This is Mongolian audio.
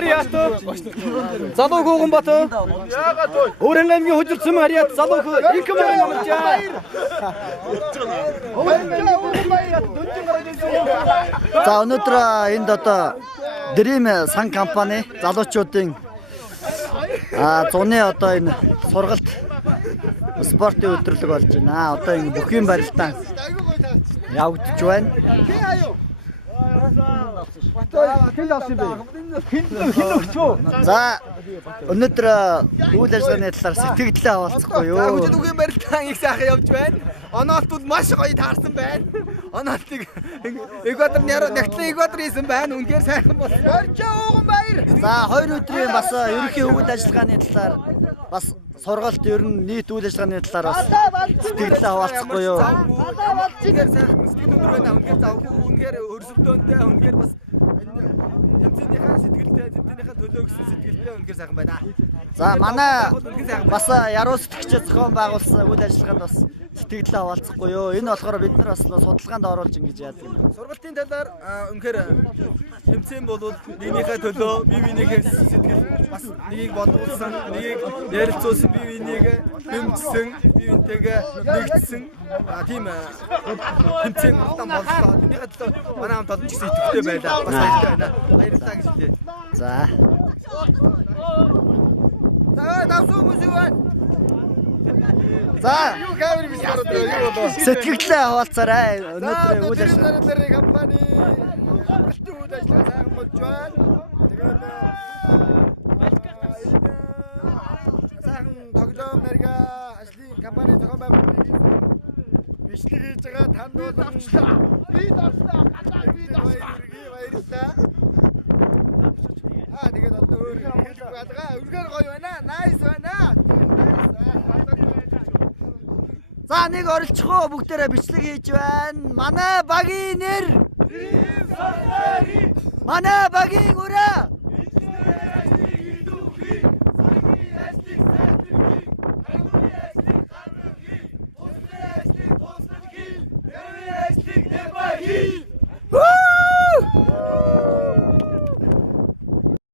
Хариат. Залуу Гууганбат. Яагаад вэ? Өөрийн аймгийн хөдөлсөн Хариат залуу их мөрөн амжаа. За өнөөдөр энд одоо Dream сан компани залуучуудын зуны одоо энэ сургалт спортын өдрөлөг болж байна. Одоо ингэ бүхий барилтаа явагдаж байна. За өнөөдөр үйл ажиллагааны талаар сэтгэлдээ хаваалцахгүй юу? Бүхэн барилтаа их сайхан явж байна. Оноолтууд маш гоё таарсан байна. Оноолтыг Эквадор Эквадор хийсэн байна. Үнээр сайхан болсон. Орчоо ууган баяр. За 2 өдрийн бас ерөнхий үйл ажиллагааны талаар бас сургалт ер нь нийт үйл ажиллагааны талаар бас сэтгэлдээ хаваалцахгүй юу? Алаа болж байгаа сайхан сэтгэл байна. Үнээр зав. Үнээр өрсөлдөөнтэй үнээр бас тэмцээнийхээ сэтгэлдээ тэмцээнийхээ төлөө гэсэн сэтгэлдээ үнээр сайхан байна. За манай бас яруу сэтгчээ зохион байгуулсан үйл ажиллагаанд бас сэтгэлдээ хаваалцахгүй юу? Энэ болохоор бид нар бас судалгаанд оруулж ингэж яадаг юм. Сургалтын талаар үнээр тэмцээн болвол энийхээ төлөө бие биенийхээ сэтгэл бас нэгийг бодуулсан, нэгийг ярилцуулсан, бие биенийгээ хэмжсэн, бие биентэйгээ нэгдсэн тийм тэмцээн боллоо. Энийхээ төлөө манай хамт олж ирсэн итгэвчтэй байлаа. Баярлалаа гэж хэлээ. За. За. Сэтгэлдээ хаваалцаарай. Өнөөдөр үйл ажиллагааны компани үйл ажиллагаа сайхан болж байна. За нэг оролцохоо бүгдээрээ бичлэг хийж байна. Манай багийн нэр Манай багийн үрээ Woo!